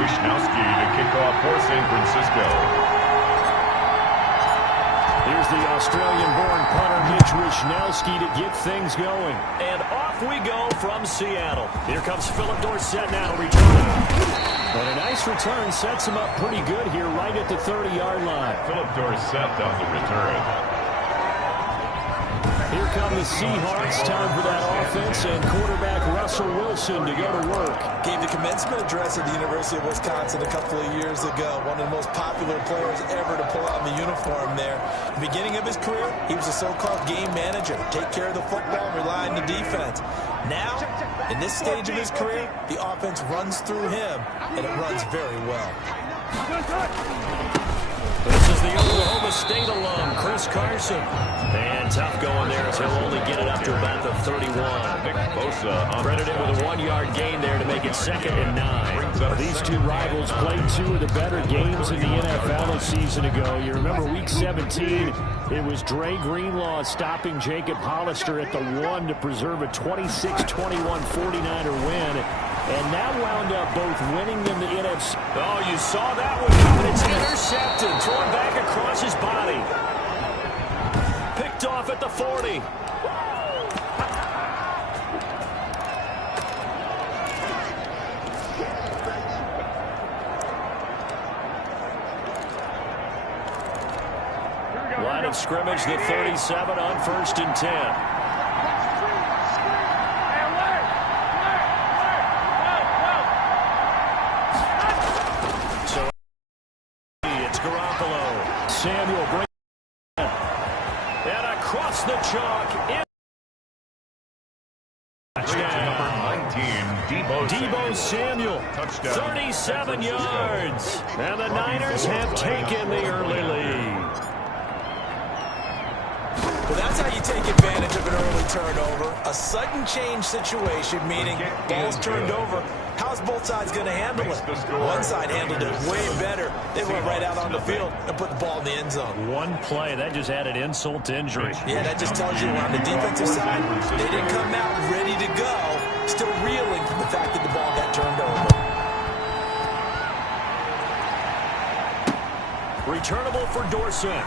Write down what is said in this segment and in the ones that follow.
Wisnowski to kick off for San Francisco. Here's the Australian-born punter, Mitch Wisnowski, to get things going. And off we go from Seattle. Here comes Philip Dorsett now returning. But a nice return sets him up pretty good here right at the 30-yard line. Philip Dorsett on the return. Here come the Seahawks. Time for that offense, and quarterback Russell Wilson to go to work. Gave the commencement address at the University of Wisconsin a couple of years ago. One of the most popular players ever to pull out the uniform there. The beginning of his career, he was a so-called game manager. Take care of the football, rely on the defense. Now, in this stage of his career, the offense runs through him, and it runs very well. This is the Oklahoma State alum, Chris Carson. And tough going there as he'll only get it up to about the 31. Nick Bosa credited with a 1-yard gain there to make it 2nd and 9. These two rivals played two of the better games in the NFL a season ago. You remember Week 17, it was Dre Greenlaw stopping Jacob Hollister at the 1 to preserve a 26-21 49er win. And now wound up both winning in the NFC. Oh, you saw that one coming. It's intercepted. Thrown back across his body. Picked off at the 40. Line of scrimmage, the 37 on 1st and 10. Samuel brings it in. And across the chalk. Touchdown. Number 19, Deebo Samuel. Touchdown. 37 yards. And the Niners have taken the early lead. Well, that's how you take advantage of an early turnover. A sudden change situation, meaning ball's turned over. How's both sides going to handle it? One side handled it way better. They went right out on the field and put the ball in the end zone. One play, that just added insult to injury. Yeah, that just tells you on the defensive side, they didn't come out ready to go, still reeling from the fact that the ball got turned over. Returnable for Dorsett.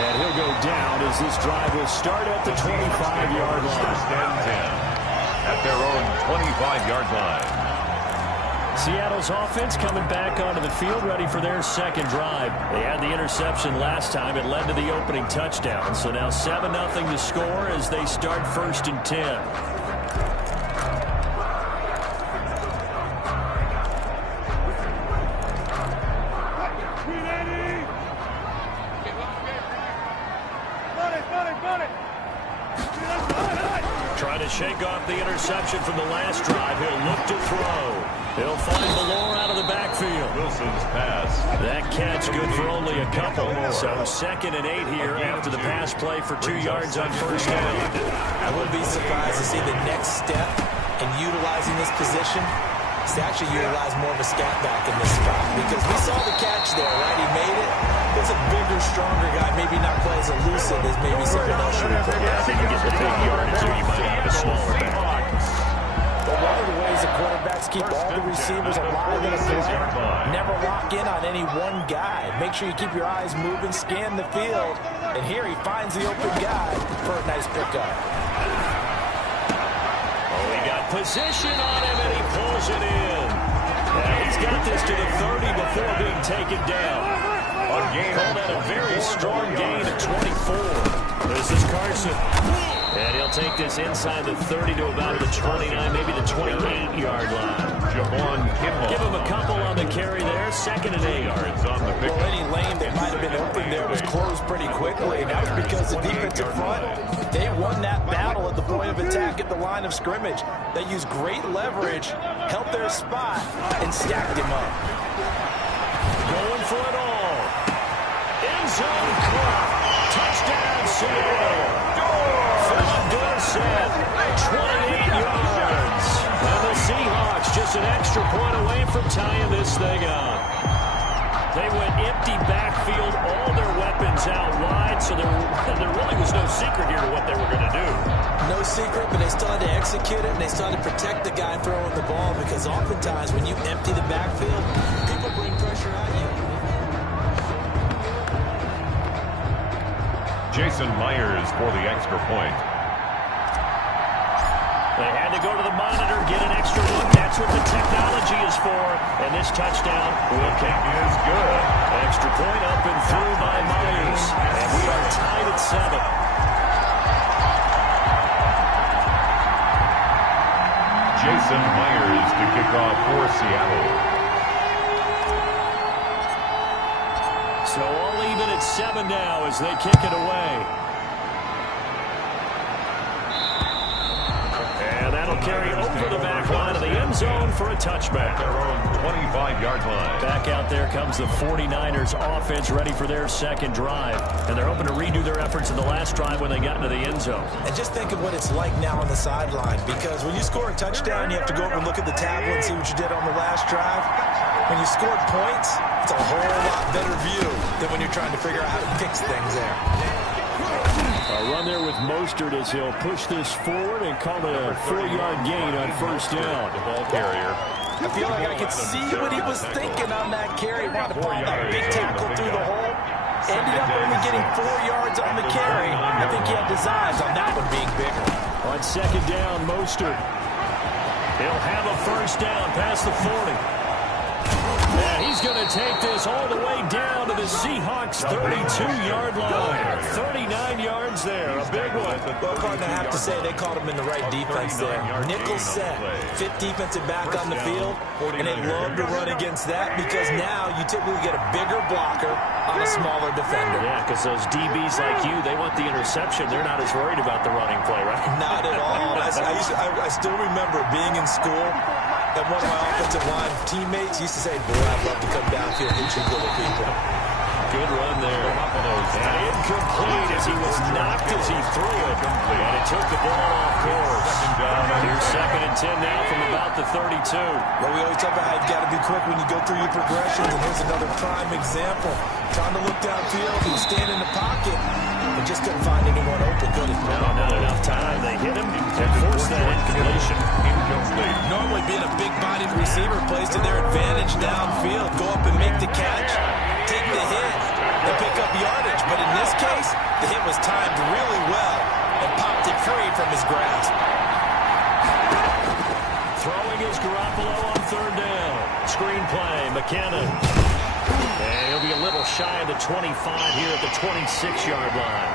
And he'll go down as this drive will start at the 25-yard line. At their own 25-yard line. Seattle's offense coming back onto the field, ready for their second drive. They had the interception last time. It led to the opening touchdown. So now 7-0 to score as they start 1st and 10. Trying to shake off the interception from the last drive. He'll look to throw. He'll find Valor out of the backfield. Wilson's pass. That catch good for only a couple. So 2nd and 8 here after the pass play for 2 yards on 1st down. I wouldn't be surprised to see the next step in utilizing this position is to actually utilize more of a scat back in this spot. Because we saw the catch there, right? He made it. It's a bigger, stronger guy, maybe not quite as elusive as maybe someone else should have put. I think you get the big yardage here, you might have a smaller back. But one of the ways the quarterbacks keep all the receivers alive in a play, never lock in on any one guy. Make sure you keep your eyes moving, scan the field. And here he finds the open guy for a nice pickup. Oh, he got position on him, and he pulls it in. Now he's got this to the 30 before being taken down. Call that a very strong gain of 24. This is Carson. And he'll take this inside the 30 to about the 29, maybe the 28-yard line. Javon Kimball. Give him a couple on the carry there. 2nd and 8 yards on the pick. Well, any lane that might have been open there was closed pretty quickly. And that's because the defensive front, they won that battle at the point of attack at the line of scrimmage. They used great leverage, helped their spot, and stacked him up. Going for it all. End zone caught. Touchdown, Seattle. Philip Dorsett, 28 yards. And the Seahawks just an extra point away from tying this thing up. They went empty backfield, all their weapons out wide, so there really was no secret here to what they were going to do. No secret, but they still had to execute it, and they still had to protect the guy throwing the ball, because oftentimes when you empty the backfield, people bring pressure at you. Jason Myers for the extra point. They had to go to the monitor, get an extra look. That's what the technology is for. And this touchdown will kick is good. Extra point up and through by Myers. And we are tied at 7. Jason Myers to kick off for Seattle. So all even at 7 now as they kick it away. Carry over the back line of the end zone for a touchback. Their own 25-yard line. Back out there comes the 49ers offense ready for their second drive. And they're hoping to redo their efforts in the last drive when they got into the end zone. And just think of what it's like now on the sideline, because when you score a touchdown, you have to go over and look at the tablet and see what you did on the last drive. When you scored points, it's a whole lot better view than when you're trying to figure out how to fix things there. A run there with Mostert as he'll push this forward and call it a 4-yard gain on first down. The ball carrier. I feel like I could see what he was thinking on that carry. Wanted to pop that big tackle through the hole. Ended up only getting 4 yards on the carry. I think he had designs on that one being bigger. On second down, Mostert. He'll have a first down past the 40. And he's going to take this all the way down to the Seahawks' 32-yard line. 39 yards there, a big one. Well, Cardinal, I have to say they caught him in the right defense there. Nickel set, fit defensive back on the field, and they love to run against that because now you typically get a bigger blocker on a smaller defender. Yeah, because those DBs like you, they want the interception. They're not as worried about the running play, right? Not at all. I still remember being in school, and one of my offensive line teammates used to say, boy, I'd love to come downfield and hit you little people. Good run there. And incomplete as he was knocked as he threw it. And it took the ball off course. Here's 2nd and 10 now from about the 32. Well, we always talk about how you've got to be quick when you go through your progressions, and here's another prime example. Trying to look downfield and stand in the pocket, and just couldn't find anyone open, could he? No, not enough time. They hit him and forced that incompletion. Normally being a big-bodied receiver plays to their advantage downfield. Go up and make the catch, take the hit, and pick up yardage. But in this case, the hit was timed really well and popped it free from his grasp. Throwing is Garoppolo on 3rd down. Screen play, McKinnon. And he'll be a little shy of the 25 here at the 26-yard line.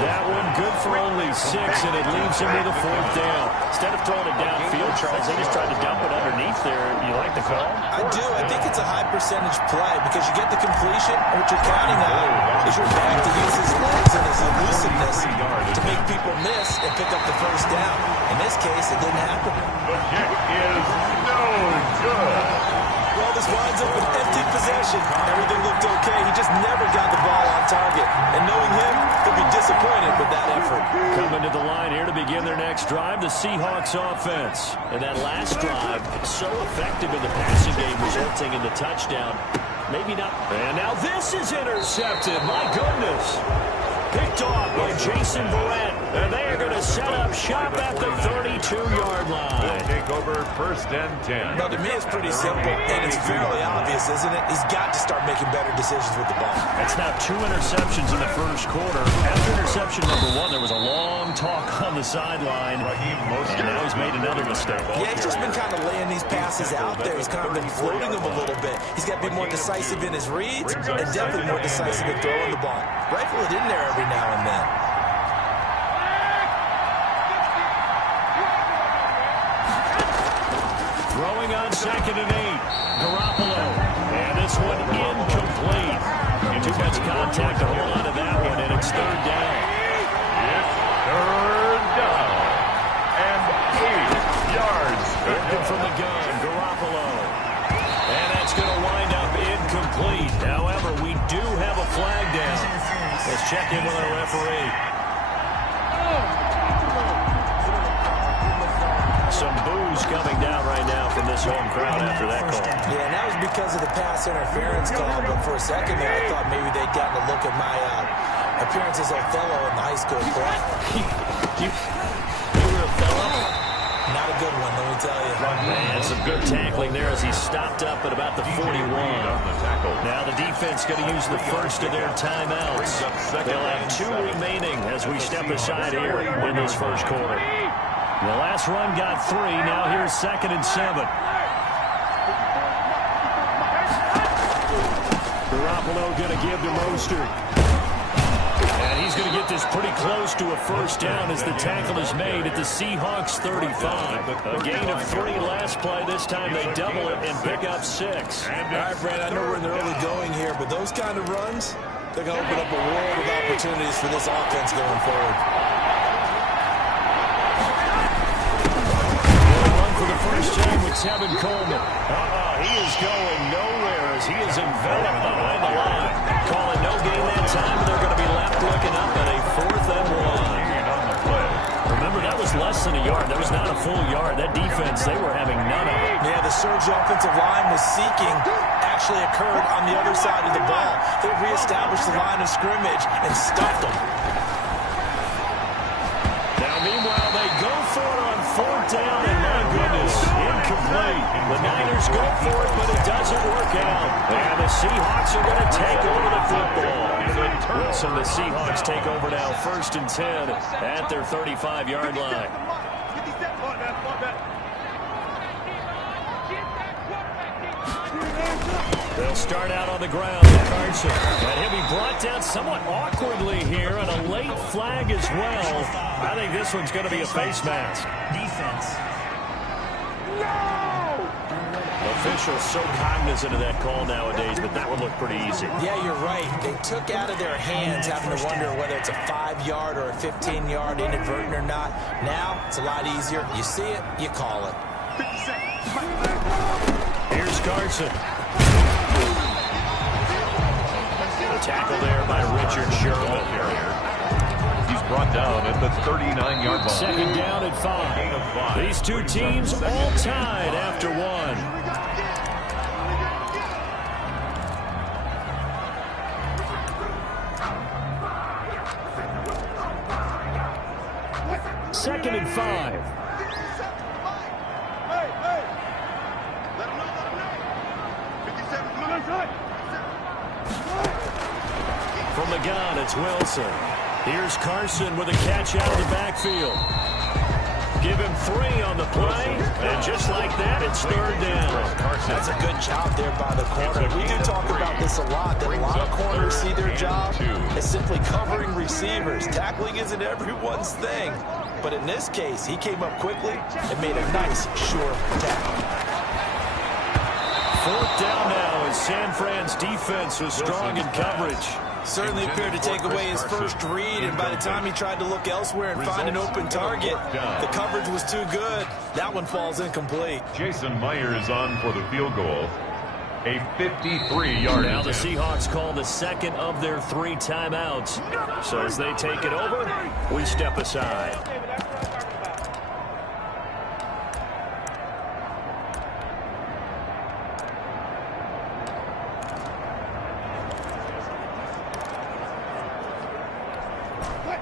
That one good for only 6, and it leaves him with a 4th down. Instead of throwing it downfield, Charles, they just tried to dump it underneath there. You like the call? I do. I think it's a high-percentage play because you get the completion, and what you're counting on is your back to use his legs and his elusiveness to make people miss and pick up the first down. In this case, it didn't happen. The kick is no good. Well, this winds up with empty possession. Everything looked okay. He just never got the ball on target. And knowing him, he'll be disappointed with that effort. Coming to the line here to begin their next drive, the Seahawks offense. And that last drive, so effective in the passing game, resulting in the touchdown. Maybe not. And now this is intercepted. My goodness. Picked off by Jason Verrett. And they are going to set up shop at the 32-yard line. Take over 1st and 10. Now, to me, it's pretty simple, and it's fairly obvious, isn't it? He's got to start making better decisions with the ball. That's now 2 interceptions in the first quarter. After interception number 1, there was a long talk on the sideline. And now he's made another mistake. Yeah, he's just been kind of laying these passes out there. He's kind of been floating them a little bit. He's got to be more decisive in his reads and definitely more decisive in throwing the ball. Rifle it in there every now and then. Throwing on 2nd and 8. Garoppolo. And this one incomplete. Too much contact to hold on to that one, and it's 3rd down. It's 3rd down. And 8 yards. Working from the gun, Garoppolo. And that's going to wind up incomplete. However, we do have a flag down. Let's check in with our referee. Some boos cheers coming down right now from this home crowd after that call. Yeah, and that was because of the pass interference call, but for a second there, I thought maybe they'd gotten a look at my appearance as Othello in the high school play. You were Othello? Not a good one, let me tell you. Man, some good tackling there as he stopped up at about the 41. Now the defense going to use the first of their timeouts. They'll have 2 remaining as we step aside here in this first quarter. The last run got 3. Now here's 2nd and 7. Garoppolo going to give to Mostert. And he's going to get this pretty close to a first down as the tackle is made at the Seahawks 35. A gain of 3 last play. This time they double it and pick up 6. All right, Brad, I know we're in the early going here, but those kind of runs, they're going to open up a world of opportunities for this offense going forward. Run for the first time with Tevin Coleman. He is going nowhere as he is enveloped behind the line. Calling no gain that time, and they're going to be left looking up at a 4th and 1. Remember, that was less than a yard. That was not a full yard. That defense, they were having none of it. Yeah, the surge offensive line was seeking actually occurred on the other side of the ball. They reestablished the line of scrimmage and stuffed them. Now, meanwhile, they go for it on 4th down, and my goodness, incomplete. The Niners go for it, but it doesn't work out. And the Seahawks are going to take over the football. Wilson, the Seahawks take over now 1st and 10 at their 35-yard line. They'll start out on the ground with Carson. And he'll be brought down somewhat awkwardly here on a late flag as well. I think this one's going to be a face mask. Defense. Officials so cognizant of that call nowadays, but that one looked pretty easy. Yeah, you're right. They took out of their hands having to wonder whether it's a 5-yard or a 15-yard inadvertent or not. Now, it's a lot easier. You see it, you call it. Here's Carson. The tackle there by Richard Sherman. He's brought down at the 39-yard line. 2nd down at 5. These 2 teams all tied after 1. Second and 5. From the gun, it's Wilson. Here's Carson with a catch out of the backfield. Give him 3 on the play, and just like that, it's 3rd down. That's a good job there by the corner. We do talk about this a lot, that a lot of corners see their job as simply covering receivers. Tackling isn't everyone's thing. But in this case, he came up quickly and made a nice, sure tackle. 4th down now as San Fran's defense was strong in coverage. Certainly appeared to take away his first read, and by the time he tried to look elsewhere and find an open target, the coverage was too good. That one falls incomplete. Jason Myers on for the field goal. A 53-yard. Now the Seahawks call the 2nd of their 3 timeouts. So as they take it over, we step aside.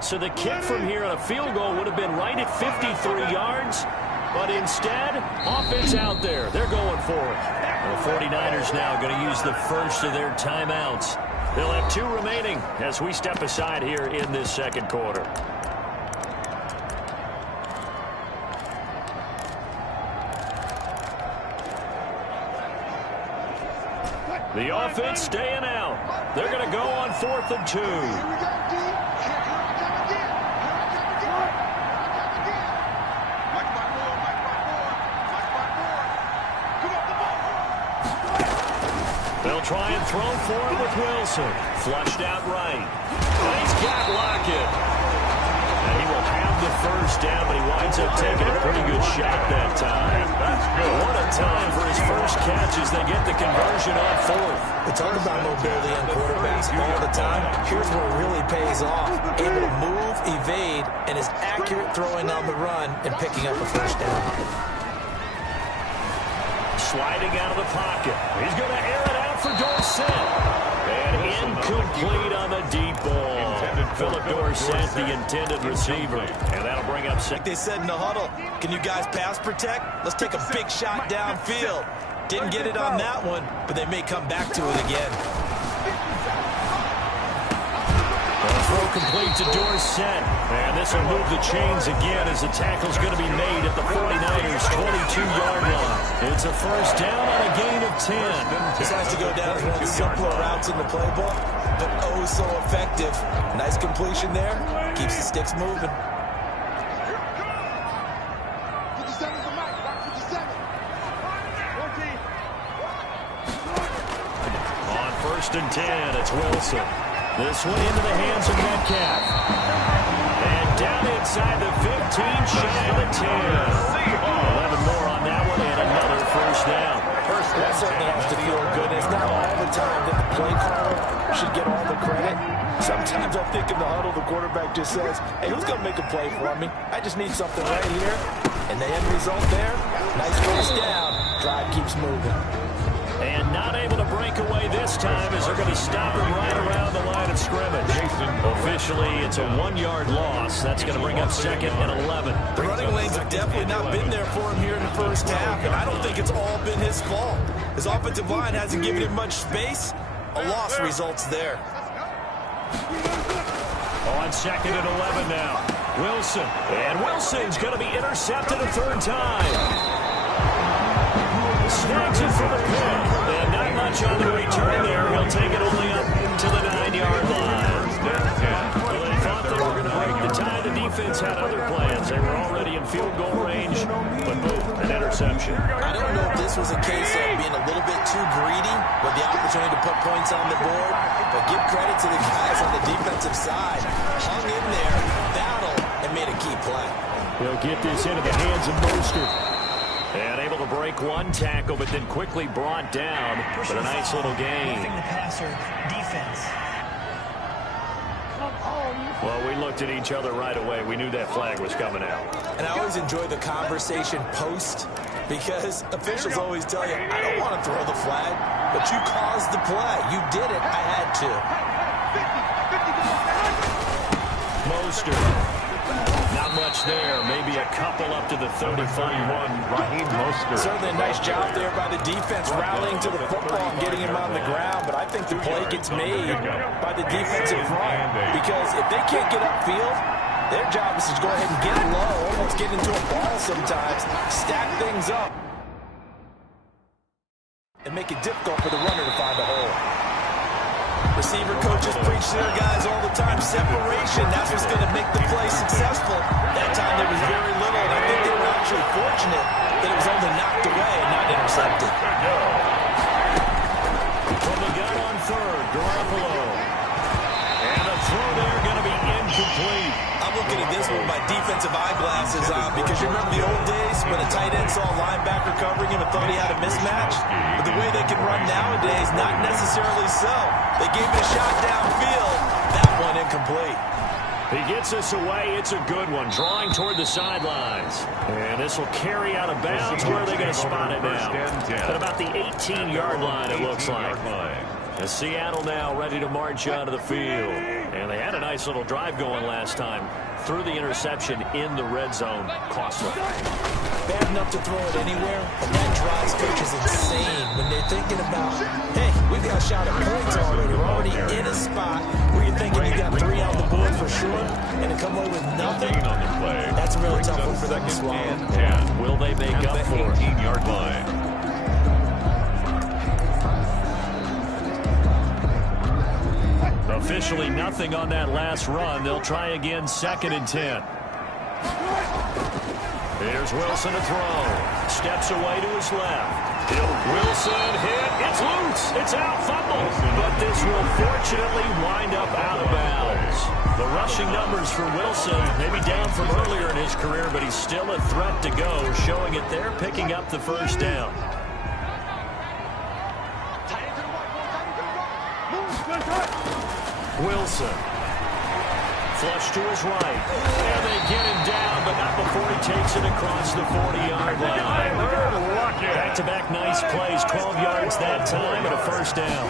So the kick from here on a field goal would have been right at 53 yards. But instead, offense out there. They're going for it. The 49ers now going to use the first of their timeouts. They'll have 2 remaining as we step aside here in this 2nd quarter. The offense staying out. They're going to go on 4th and 2. They'll try and throw for it with Wilson. Flushed out right. And he's got Lockett. And he will have the first down, but he winds up taking a pretty good shot that time. That's good. What a time for his first catch as they get the conversion on 4th. We talk about mobility on quarterbacks all the time. Here's where it really pays off. Able to move, evade, and is accurate throwing on the run and picking up a first down. sliding out of the pocket. He's going to air it out for Dorsett. And incomplete on the deep ball. Philip Dorsett, the intended receiver. And that'll bring up like they said in the huddle, can you guys pass protect? Let's take a big shot downfield. Didn't get it on that one, but they may come back to it again. Throw complete to Dorsett. And this will move the chains again as the tackle's going to be made at the 49ers' 22-yard line. It's a first down on a gain of 10. This has to go down as one of the simpler routes in the playbook, but oh so effective. Nice completion there. Keeps the sticks moving. On 1st and 10, it's Wilson. This one into the hands of Metcalf. And down inside the 15, shy of the 10. 11 more on that one, and another first down. That certainly has to feel good. It's not all the time that the play caller should get all the credit. Sometimes I think in the huddle, the quarterback just says, hey, who's going to make a play for me? I just need something right here. And the end result there, nice first down. Drive keeps moving. And not able to break away this time as they're going to stop him right around the line of scrimmage. Officially, it's a 1-yard loss. That's going to bring up 2nd and 11. The running lanes have definitely not been there for him here in the first half, and I don't think it's all been his fault. His offensive line hasn't given him much space. A loss results there. On 2nd and 11 now. Wilson. And Wilson's going to be intercepted a 3rd time. Snags it for the pick. And not much on the return there. He'll take it only up to the 9-yard line. Well, they thought they were going to break the tie. The defense had other plans. They were already in field goal range, but boom, an interception. I don't know if this was a case of being a little bit too greedy with the opportunity to put points on the board, but give credit to the guys on the defensive side. Hung in there, battled, and made a key play. They'll get this into the hands of Mostert. And able to break one tackle, but then quickly brought down. But a nice little gain. The passer defense. Well, we looked at each other right away. We knew that flag was coming out. And I always enjoy the conversation post, because officials always tell you, I don't want to throw the flag, but you caused the play. You did it. I had to. Mostert. Not much there. Maybe a couple up to the 31. Raheem Mostert. Certainly a nice job there by the defense, rallying to the football and getting him on the ground. But I think the play gets made by the defensive front, because if they can't get upfield, their job is to go ahead and get low, almost get into a ball sometimes, stack things up, and make it difficult for the runner to find a hole. Receiver coaches preach to their guys all the time. Separation, that's what's going to make the play successful. That time there was very little, and I think they were actually fortunate that it was only knocked away and not intercepted. From the gun on 3rd, Garoppolo. And a throw there going to be incomplete. I'm looking at this with my defensive eyeglasses on, because you remember the old days when a tight end saw a linebacker covering him and thought he had a mismatch? But the way they can run nowadays, not necessarily so. They gave it a shot downfield. That one incomplete. He gets us away. It's a good one. Drawing toward the sidelines. And this will carry out of bounds. Where are they going to spot it now? At about the 18-yard line, it looks like. And Seattle now ready to march out of the field. And they had a nice little drive going last time. Threw the interception in the red zone. Costly. Bad enough to throw it anywhere, but that drives coaches insane when they're thinking about, hey, we've got a shot at points already. We're already in a spot where you're thinking you got 3 on the board for sure, and to come away with nothing, that's a really tough one for them to swallow. Will they make up for it? 18-yard line. Officially nothing on that last run. They'll try again, 2nd and 10. Here's Wilson to throw. Steps away to his left. Wilson hit. It's loose. It's out. Fumble. But this will fortunately wind up out of bounds. The rushing numbers for Wilson, maybe down from earlier in his career, but he's still a threat to go, showing it there, picking up the first down. Wilson. Flush to his right. And they get him down, but not before he takes it across the 40-yard line. Back-to-back nice yards that time and a first down.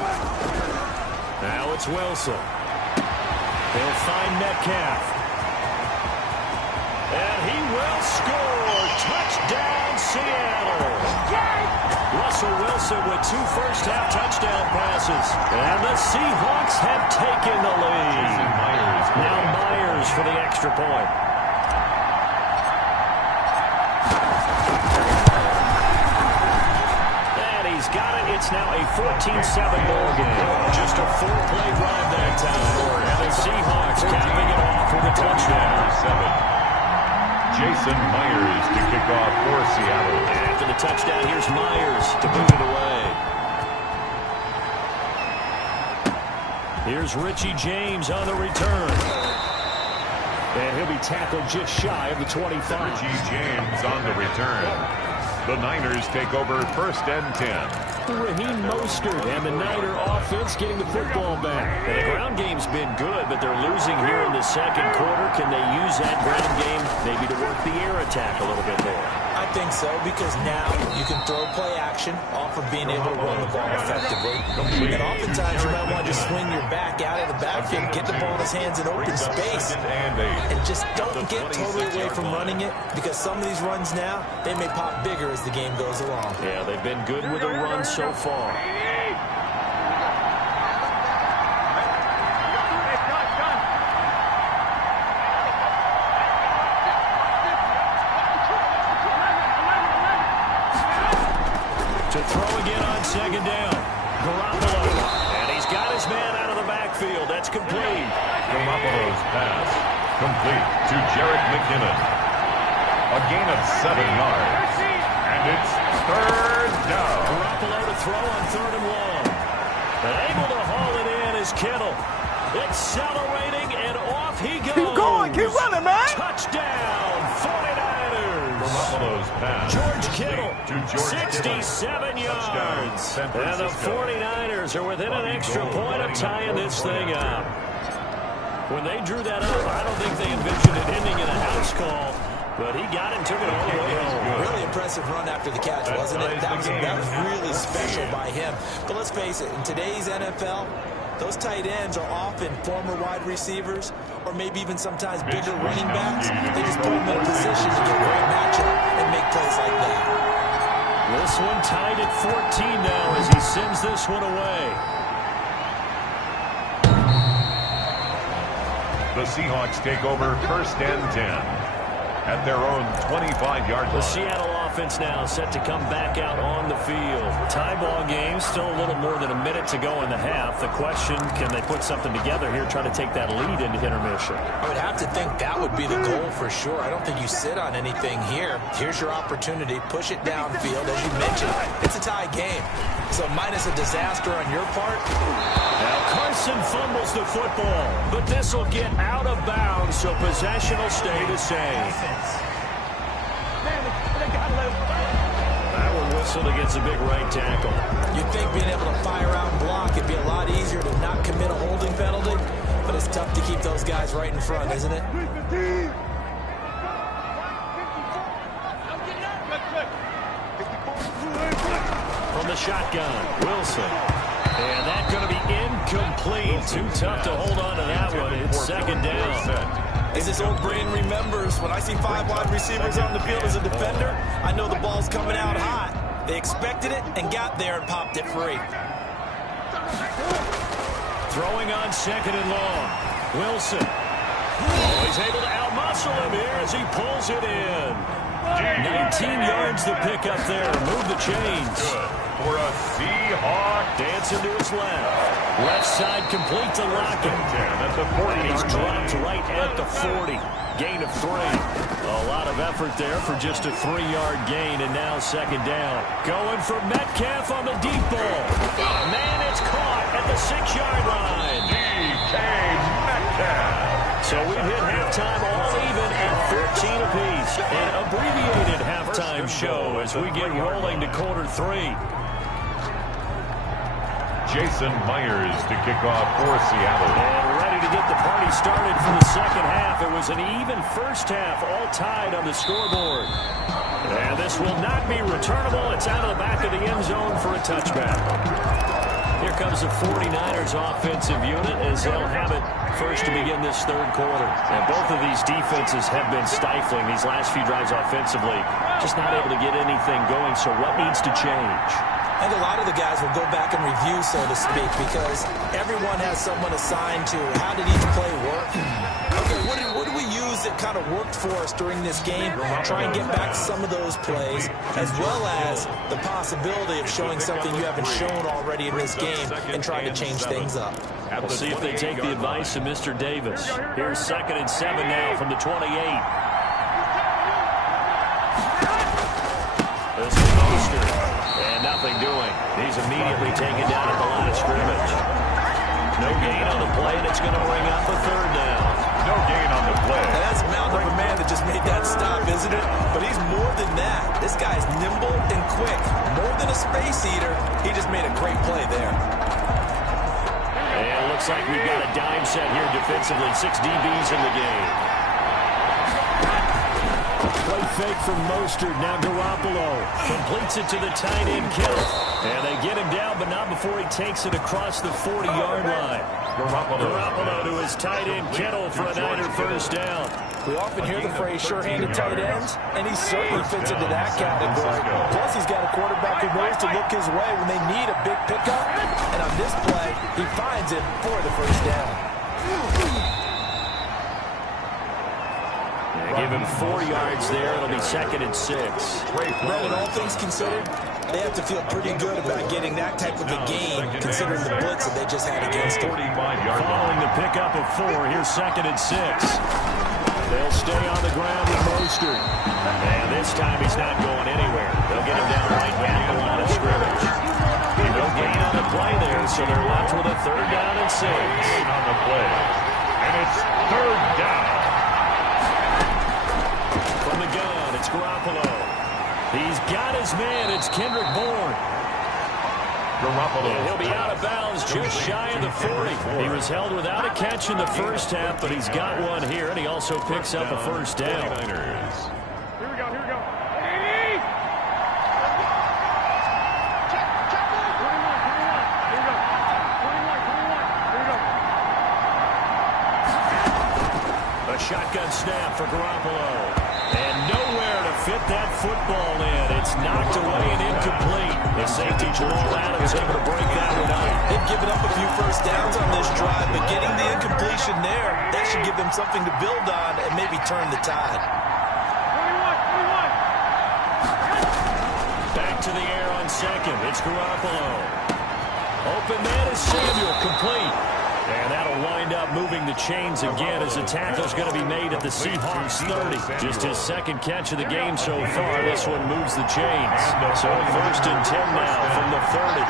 Now it's Wilson. He'll find Metcalf. And he will score. Touchdown, Seattle. Russell Wilson with 2 first-half touchdown passes. And the Seahawks have taken the lead. Now Myers for the extra point. And he's got it. It's now a 14-7 ball game. Just a 4-play drive that time. And the Seahawks capping it off with a touchdown. Jason Myers to kick off for Seattle. After the touchdown, here's Myers to boot it away. Here's Richie James on the return. And he'll be tackled just shy of the 25. Richie James on the return. The Niners take over 1st and 10. Raheem Mostert and the Niner offense getting the football back. And the ground game's been good, but they're losing here in the second quarter. Can they use that ground game maybe to work the air attack a little bit more? I think so, because now you can throw play action off of being able to run the ball effectively. And oftentimes you might want to just swing your back out of the backfield, get the ball in his hands in open space, and just don't get totally away from running it, because some of these runs now, they may pop bigger as the game goes along. Yeah, they've been good with the run so far. To throw again on second down. Garoppolo. And he's got his man out of the backfield. That's complete. Garoppolo's pass complete to Jerick McKinnon. A gain of 7 yards. And it's 3rd down. Garoppolo to throw on 3rd and 1. And able to haul it in is Kittle. Accelerating, and off he goes. Keep going. Keep running, man. Touchdown, 49ers. Garoppolo's pass. George Kittle, to George 67 yards. And the 49ers are within an extra point of tying this thing up. When they drew that up, I don't think they envisioned it ending in a house call. But he got it and took it all the way home. Really impressive run after the catch, wasn't it? That was really special by him. But let's face it, in today's NFL, those tight ends are often former wide receivers or maybe even sometimes bigger running backs. They just put them in a position to get a great matchup and make plays like that. This one tied at 14 now as he sends this one away. The Seahawks take over 1st and 10. At their own 25-yard line. The Seattle offense now set to come back out on the field. Tie ball game, still a little more than a minute to go in the half. The question, can they put something together here, try to take that lead into intermission? I would have to think that would be the goal for sure. I don't think you sit on anything here. Here's your opportunity. Push it downfield. As you mentioned, it's a tie game. So minus a disaster on your part. Now Carson fumbles the football, but this will get out of bounds, so possession will stay the same. That one whistled against a big right tackle. You'd think being able to fire out and block, it'd be a lot easier to not commit a holding penalty, but it's tough to keep those guys right in front, isn't it? From the shotgun, Wilson. And that's going to be incomplete. Too tough to hold on to that one. It's 2nd down. As this old brain remembers, when I see 5 wide receivers on the field as a defender, I know the ball's coming out hot. They expected it and got there and popped it free. Throwing on 2nd and long. Wilson. Oh, he's able to outmuscle him here as he pulls it in. 19 yards to pick up there. Move the chains. Good for a Seahawk. Dancing to his left. Left side complete to Lockett. At the 40. And he's dropped right at the 40. Gain of 3. A lot of effort there for just a 3-yard gain, and now 2nd down. Going for Metcalf on the deep ball. Man, it's caught at the 6-yard line. DK Metcalf. So we've hit halftime all even at 13 apiece. An abbreviated halftime show as we get rolling to quarter 3. Jason Myers to kick off for Seattle. And ready to get the party started for the second half. It was an even first half, all tied on the scoreboard. And this will not be returnable. It's out of the back of the end zone for a touchback. Here comes the 49ers offensive unit as they'll have it first to begin this third quarter. And both of these defenses have been stifling these last few drives offensively. Just not able to get anything going, so what needs to change? I think a lot of the guys will go back and review, so to speak, because everyone has someone assigned to how did each play work. Okay, what did we use that kind of worked for us during this game? Try and get back some of those plays, as well as the possibility of showing something you haven't shown already in this game and trying to change things up. We'll see if they take the advice of Mr. Davis. Here's 2nd and 7 now from the 28. This is Mostert. And nothing doing. He's immediately taken down at the line of scrimmage. No gain on the play, and it's going to bring up a 3rd down. No gain on the play. Now that's a mountain of a man that just made that stop, isn't it? But he's more than that. This guy's nimble and quick. More than a space eater. He just made a great play there. And it looks like we've got a dime set here defensively. 6 DBs in the game. Play fake from Mostert. Now Garoppolo completes it to the tight end, Kittle. And they get him down, but not before he takes it across the 40-yard line. Garoppolo to his tight end, Kittle, for a Niner first down. We often hear the phrase sure-handed tight ends, and he certainly fits into that category. Plus, he's got a quarterback who knows to look his way when they need a big pickup. And on this play, he finds it for the first down. Give him 4 yards there. It'll be 2nd and 6. Brandon, all things considered, they have to feel pretty good about getting that type of a game, considering the blitz that they just had against them. Following the pickup of 4, here's 2nd and 6. They'll stay on the ground with Mostert. And this time he's not going anywhere. They'll get him down right at the line of scrimmage. No gain on the play there, so they're left with a 3rd down and 6. Gain on the play. And it's 3rd down. From the gun, it's Garoppolo. He's got his man. It's Kendrick Bourne. Garoppolo. And he'll be out of bounds just shy of the 40. He was held without a catch in the first half, but he's got one here, and he also picks up a first down. Here we go. A shotgun snap for Garoppolo. And nowhere to fit that football in. It's knocked away and incomplete. The safety Jamal Adams able to break that one up. They've given up a few first downs on this drive, but getting the incompletion there, that should give them something to build on and maybe turn the tide. 21. Back to the air on 2nd. It's Garoppolo. Open man is Samuel, complete. And that'll wind up moving the chains again as the tackle's going to be made at the Seahawks 30. Just his 2nd catch of the game so far. This one moves the chains. So 1st and 10 now from the 30.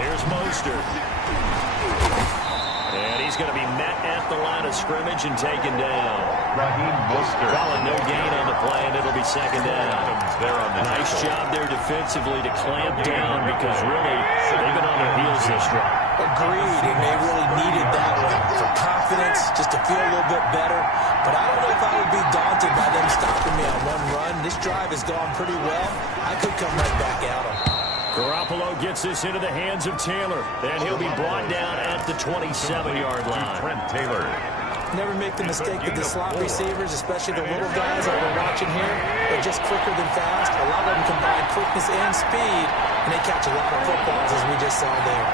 There's Mostert. And he's going to be met at the line of scrimmage and taken down. Calling no gain on the play, and it'll be 2nd down. Nice job there defensively to clamp down because really they've been on their heels this drive. Agreed, and they really needed that one for confidence, just to feel a little bit better. But I don't know if I would be daunted by them stopping me on one run. This drive has gone pretty well. I could come right back at them. Garoppolo gets this into the hands of Taylor, and he'll be brought down at the 27-yard line. Trent Taylor. Never make the mistake that the slot receivers, especially the little guys that we're watching here, are just quicker than fast. A lot of them combine quickness and speed, and they catch a lot of footballs, as we just saw there.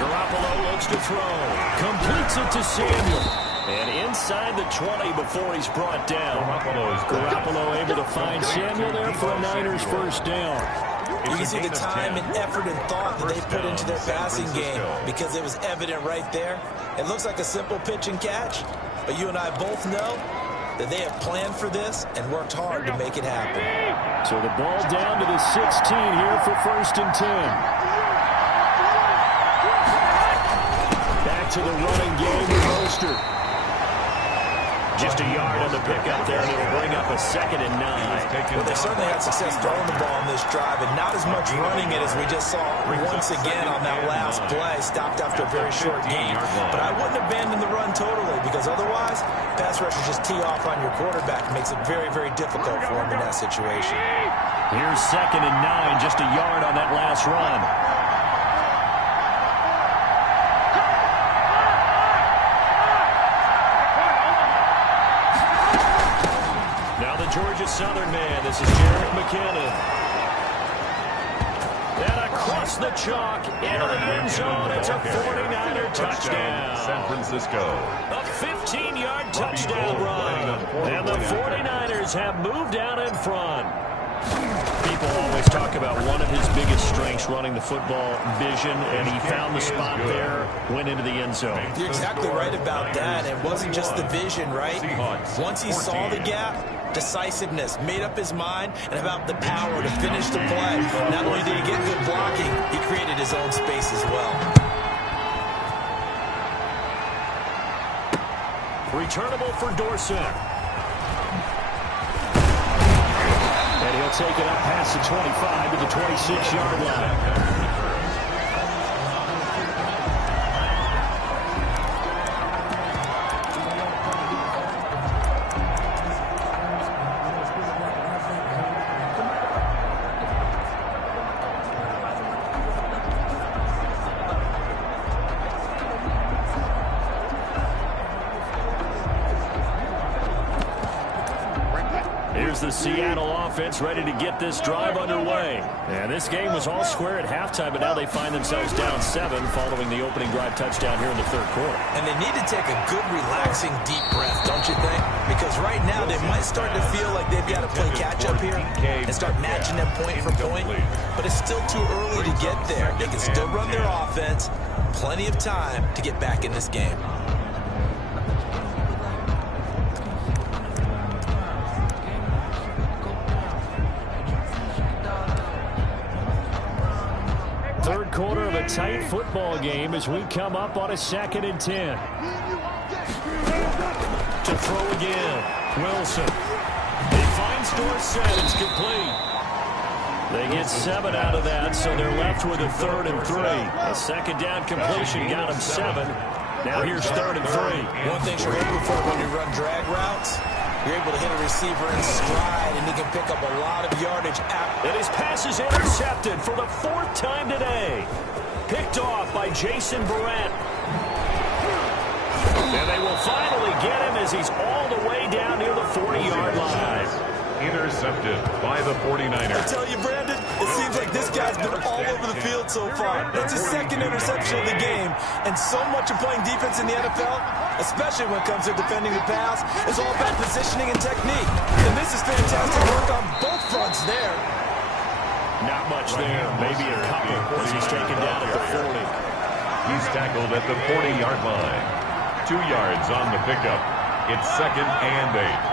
Garoppolo looks to throw. Completes it to Samuel. And inside the 20 before he's brought down. Garoppolo able to find Samuel there for a Niners first down. You can see the time and effort and thought that they put into their passing game because it was evident right there. It looks like a simple pitch and catch, but you and I both know that they have planned for this and worked hard to make it happen. So the ball down to the 16 here for 1st and 10. Back to the running game with Mostert. Just a yard on the pickup there, and it'll bring up a 2nd and 9. Well, they certainly had success throwing the ball on this drive, and not as much running it as we just saw once again on that last play. Stopped after a very short gain. But I wouldn't abandon the run totally, because otherwise, pass rushers just tee off on your quarterback. It makes it very, very difficult for him in that situation. Here's 2nd and 9, just a yard on that last run. Georgia Southern man, this is Jerick McKinnon. And across the chalk, into the end zone, it's a 49er touchdown. San Francisco. A 15-yard touchdown run. And the 49ers have moved out in front. People always talk about one of his biggest strengths, running the football, vision, and he found the spot there, went into the end zone. You're exactly right about that. It wasn't just the vision, right? Once he saw the gap, decisiveness, made up his mind, and about the power to finish the play. Not only did he get good blocking, he created his own space as well. Returnable for Dorsett. And he'll take it up past the 25 to the 26-yard line. The Seattle offense ready to get this drive underway. And this game was all square at halftime, but now they find themselves down 7 following the opening drive touchdown here in the 3rd quarter. And they need to take a good, relaxing, deep breath, don't you think? Because right now they might start to feel like they've got to play catch-up here and start matching them point for point. But it's still too early to get there. They can still run their offense. Plenty of time to get back in this game. Quarter of a tight football game as we come up on a 2nd and 10. To throw again. Wilson. He finds Dorsett. It's complete. They get 7 out of that, so they're left with a 3rd and 3. A 2nd down completion got him 7. Now here's 3rd and 3. One thing you're able for when you run drag routes, you're able to hit a receiver in stride, and he can pick up a lot of yardage after. And his pass is intercepted for the 4th time today. Picked off by Jason Barrett. And they will finally get him as he's all the way down near the 40-yard line. Intercepted by the 49ers. I tell you, Brandon, it seems like this guy's been all over the field so far. That's his 2nd interception of the game. And so much of playing defense in the NFL, especially when it comes to defending the pass, is all about positioning and technique. And this is fantastic work on both fronts there. Not much there. Maybe a couple as he's taken down at the 40. He's tackled at the 40-yard line. 2 yards on the pickup. It's 2nd and 8.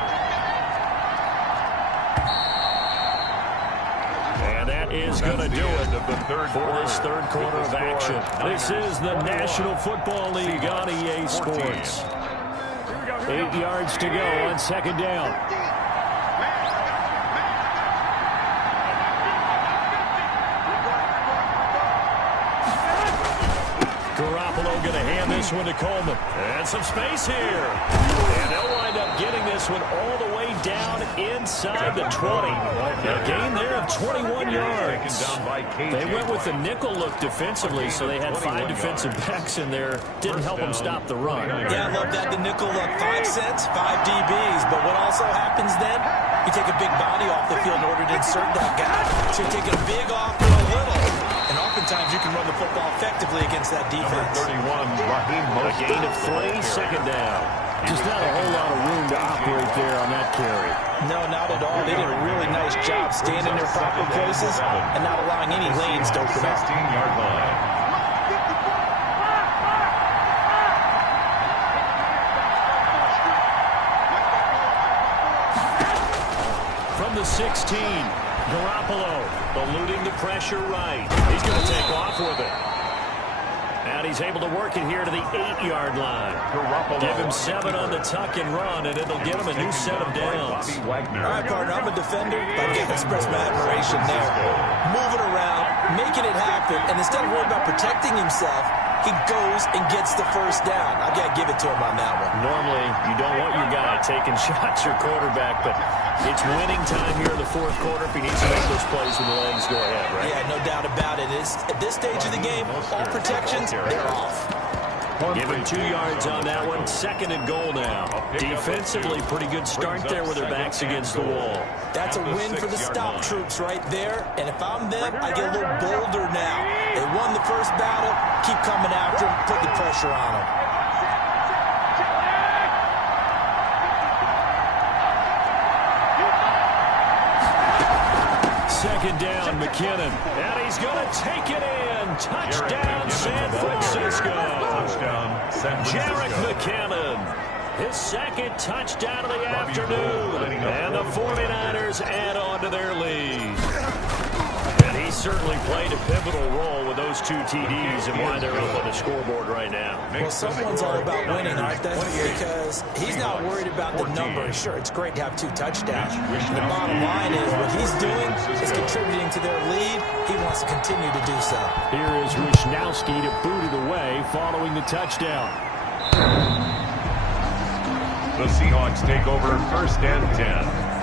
And that is going to do it for this 3rd quarter of action. This is the National Football League on EA Sports. 8 yards to go on 2nd down. Garoppolo going to hand this one to Coleman. And some space here. And they'll wind up getting this one all the way down inside the 20. A gain there of 21 yards. They went with the nickel look defensively, so they had 5 defensive backs in there. Didn't help them stop the run. Yeah, I love that. The nickel look, 5 cents, 5 DBs. But what also happens then, you take a big body off the field in order to insert that guy. So you're taking a big off for a little. And oftentimes you can run the football effectively against that defense. A gain of 3, 2nd down. Just not a whole lot of room to operate there on that carry. No, not at all. They did a really nice job staying in their proper places and not allowing any lanes to open up. 16-yard line. From the 16, Garoppolo eluding the pressure right. He's going to take off with it. And he's able to work it here to the 8-yard line. Give him 7 on the tuck and run, and it'll get him a new set of downs. All right, partner, I'm a defender. I can express my admiration there. Moving around, making it happen, and instead of worrying about protecting himself, he goes and gets the first down. I got to give it to him on that one. Normally, you don't want your guy taking shots, your quarterback, but it's winning time here in the fourth quarter. If he needs to make those plays when the legs go ahead, right? Yeah, no doubt about it. At this stage of the game, all protections, they're off. Give him 2 yards on that one. 2nd and goal now. Defensively, pretty good start there with their backs against the wall. That's a win for the stop troops right there. And if I'm them, I get a little bolder now. They won the first battle. Keep coming after them. Put the pressure on them. Second down, McKinnon. And he's going to take it in. Touchdown, San Francisco. Touchdown, San Francisco. Jerick McKinnon. His 2nd touchdown of the afternoon. And the 49ers add on to their lead. And he certainly played a pivotal role with those 2 TDs and why they're up on the scoreboard right now. Well, someone's all about winning, aren't they? Because he's not worried about the number. Sure, it's great to have 2 touchdowns. The bottom line is what he's doing is contributing to their lead. He wants to continue to do so. Here is Wisnowski to boot it away following the touchdown. The Seahawks take over 1st and 10.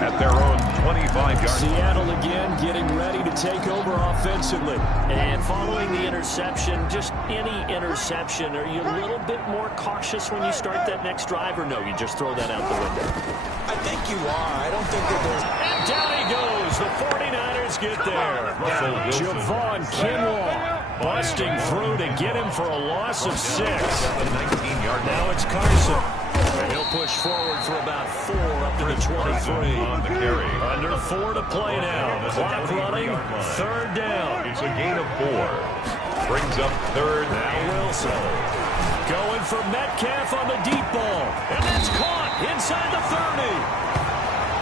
At their own 25-yard line. Seattle again getting ready to take over offensively. And following the interception, just any interception, are you a little bit more cautious when you start that next drive, or no, you just throw that out the window? I think you are. I don't think that there's... And down he goes. The 49ers get there. Javon Kinlaw busting through to get him for a loss of 6. Now it's Carson. And he'll push forward for about 4 up to the 23. On the carry. Under 4 to play now. Clock running. 3rd down. It's a gain of 4. Brings up 3rd. Now Wilson. Going for Metcalf on the deep ball. And that's caught inside the 30.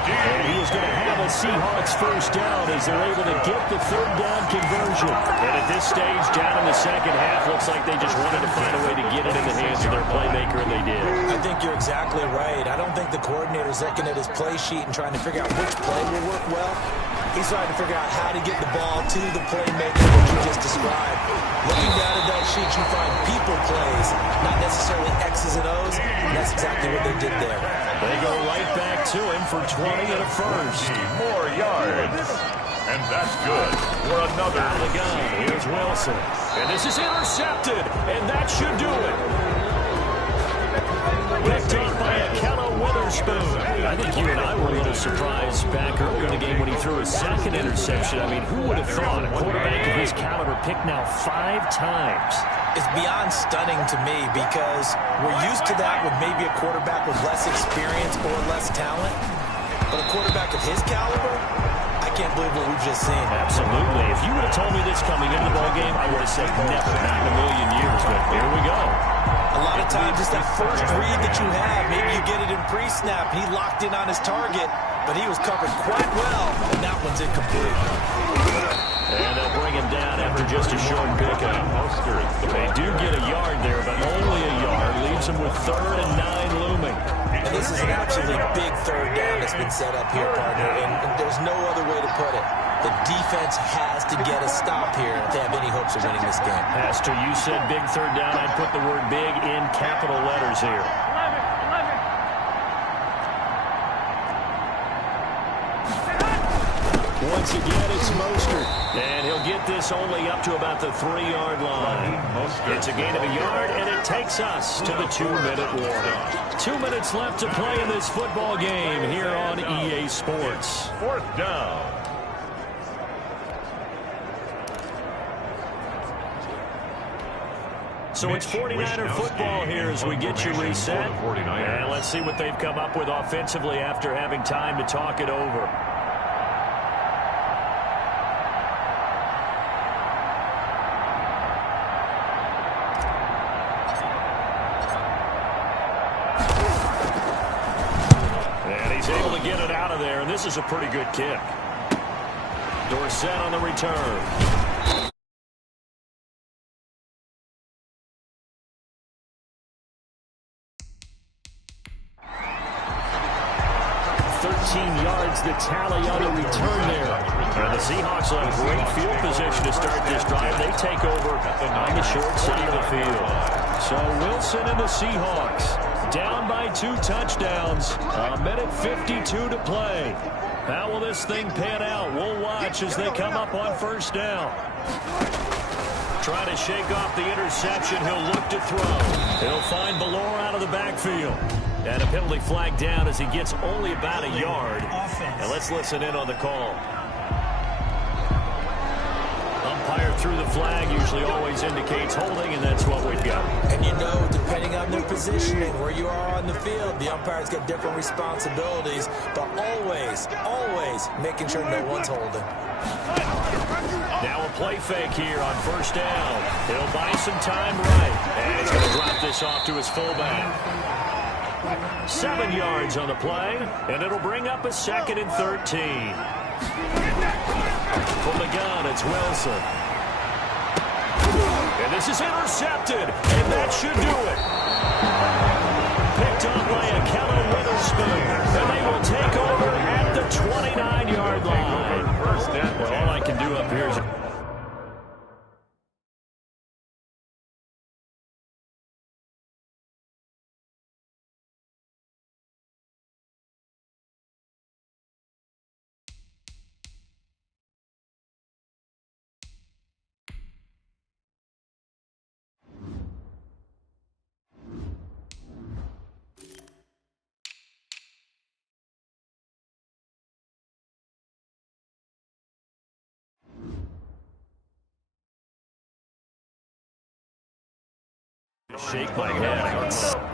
And he is going to have a Seahawks first down as they're able to get the 3rd down conversion. And at this stage, down in the second half, looks like they just wanted to find a way to get it in the hands of their playmaker, and they did. I think you're exactly right. I don't think the coordinator's looking at his play sheet and trying to figure out which play will work well. He's trying to figure out how to get the ball to the playmaker that you just described. Looking down at that sheet, you find people plays, not necessarily X's and O's, and that's exactly what they did there. They go right back to him for 20 and a first. More yards. And that's good for another. Out of the gun. Here's Wilson. And this is intercepted. And that should do it. Picked up by Akello Witherspoon. I think you and I were a little surprised back earlier in the game when he threw his 2nd interception. I mean, who would have thought a quarterback of his caliber picked now 5 times? It's beyond stunning to me because we're used to that with maybe a quarterback with less experience or less talent. But a quarterback of his caliber, I can't believe what we've just seen. Absolutely. If you would have told me this coming into the ballgame, I would have said never, not in a million years. But here we go. A lot of times it's that first read that you have. Maybe you get it in pre-snap. He locked in on his target, but he was covered quite well, and that one's incomplete. And they'll bring him down after just a short pickup. They do get a yard there, but only a yard. Leaves him with 3rd and 9 looming. And this is an absolutely big 3rd down that's been set up here, partner, and there's no other way to put it. The defense has to get a stop here if they have any hopes of winning this game. Pastor, you said big 3rd down. I'd put the word big in capital letters here. 11. Once again, it's Mostert. And he'll get this only up to about the 3-yard line. It's a gain of a yard, and it takes us to the 2-minute warning. 2 minutes left to play in this football game here on EA Sports. 4th down. So it's 49er football here as we get you reset. And let's see what they've come up with offensively after having time to talk it over. And he's able to get it out of there, and this is a pretty good kick. Dorsett on the return. yards, the tally on the return there. And the Seahawks will have great field position to start this drive. They take over on the short side of the field. So Wilson and the Seahawks down by 2 touchdowns. A minute 52 to play. How will this thing pan out? We'll watch as they come up on first down. Trying to shake off the interception. He'll look to throw. He'll find Ballore out of the backfield. And a penalty flag down as he gets only about a yard. And let's listen in on the call. Umpire threw the flag, usually always indicates holding, and that's what we've got. And you know, depending on their positioning, where you are on the field, the umpires get different responsibilities, but always making sure no one's holding. Now a play fake here on first down. He'll buy some time right. And he's going to drop this off to his fullback. 7 yards on the play, and it'll bring up a 2nd and 13. From the gun, it's Wilson. And this is intercepted, and that should do it. Picked up by a Keller Witherspoon, and they will take over at the 29-yard line. Well, all I can do up here is... Shake my head.